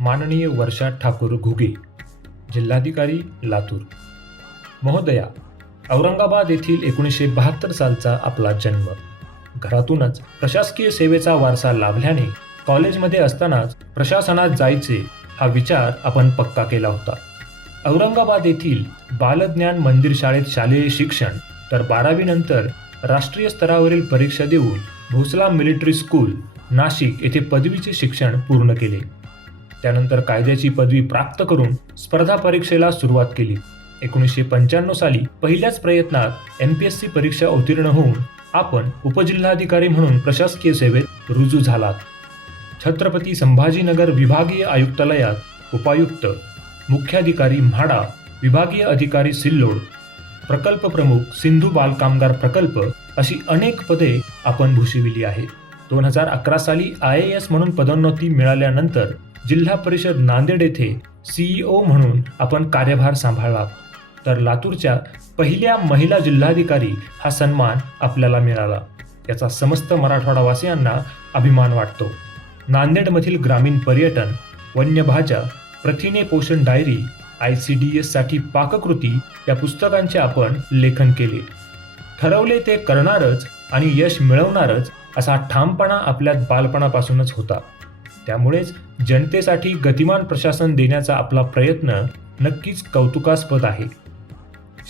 माननीय वर्षा ठाकूर घुगे जिल्हाधिकारी लातूर. महोदया औरंगाबाद येथील एकोणीसशे बहात्तर सालचा आपला जन्म. घरातूनच प्रशासकीय सेवेचा वारसा लाभल्याने कॉलेजमध्ये असतानाच प्रशासनात जायचे हा विचार आपण पक्का केला होता. औरंगाबाद येथील बालज्ञान मंदिर शाळेत शालेय शिक्षण तर बारावीनंतर राष्ट्रीय स्तरावरील परीक्षा देऊन भोसला मिलिटरी स्कूल नाशिक येथे पदवीचे शिक्षण पूर्ण केले. त्यानंतर कायद्याची पदवी प्राप्त करून स्पर्धा परीक्षेला सुरुवात केली. एकोणीसशे पंच्याण्णव साली पहिल्याच प्रयत्नात एम पी एस सी परीक्षा उत्तीर्ण होऊन आपण उपजिल्हाधिकारी म्हणून प्रशासकीय सेवेत रुजू झालात. छत्रपती संभाजीनगर विभागीय आयुक्तालयात उपायुक्त मुख्याधिकारी म्हाडा विभागीय अधिकारी सिल्लोड प्रकल्प प्रमुख सिंधू बालकामगार प्रकल्प अशी अनेक पदे आपण भूषविली आहेत. दोन हजार अकरा साली आय ए एस म्हणून पदोन्नती मिळाल्यानंतर जिल्हा परिषद नांदेड येथे सीईओ म्हणून आपण कार्यभार सांभाळला. तर लातूरच्या पहिल्या महिला जिल्हाधिकारी हा सन्मान आपल्याला मिळाला. याचा समस्त मराठवाडावासियांना अभिमान वाटतो. नांदेडमधील ग्रामीण पर्यटन वन्यभाज्या प्रथिने पोषण डायरी आय सी डी एससाठी पाककृती या पुस्तकांचे आपण लेखन केले. ठरवले ते करणारच आणि यश मिळवणारच असा ठामपणा आपल्यात बालपणापासूनच होता. त्यामुळेच जनतेसाठी गतिमान प्रशासन देण्याचा आपला प्रयत्न नक्कीच कौतुकास्पद आहे.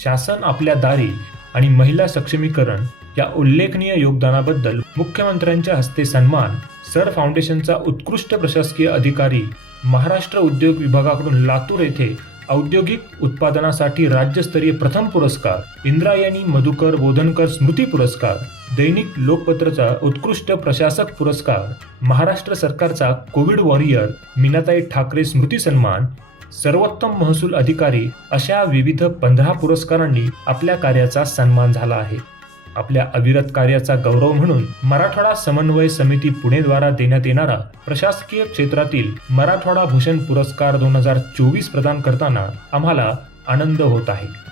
शासन आपल्या दारी आणि महिला सक्षमीकरण या उल्लेखनीय योगदानाबद्दल मुख्यमंत्र्यांच्या हस्ते सन्मान सर फाउंडेशनचा उत्कृष्ट प्रशासकीय अधिकारी महाराष्ट्र उद्योग विभागाकडून लातूर येथे औद्योगिक उत्पादनासाठी राज्यस्तरीय प्रथम पुरस्कार इंद्रायणी मधुकर बोधनकर स्मृती पुरस्कार दैनिक लोकपत्रचा उत्कृष्ट प्रशासक पुरस्कार महाराष्ट्र सरकारचा कोविड वॉरियर मीनाताई ठाकरे स्मृती सन्मान सर्वोत्तम महसूल अधिकारी अशा विविध पंधरा पुरस्कारांनी आपल्या कार्याचा सन्मान झाला आहे. आपल्या अविरत कार्याचा गौरव म्हणून मराठवाडा समन्वय समिती पुणेद्वारा देण्यात येणारा प्रशासकीय क्षेत्रातील मराठवाडा भूषण पुरस्कार दोन हजार चोवीस प्रदान करताना आम्हाला आनंद होत आहे.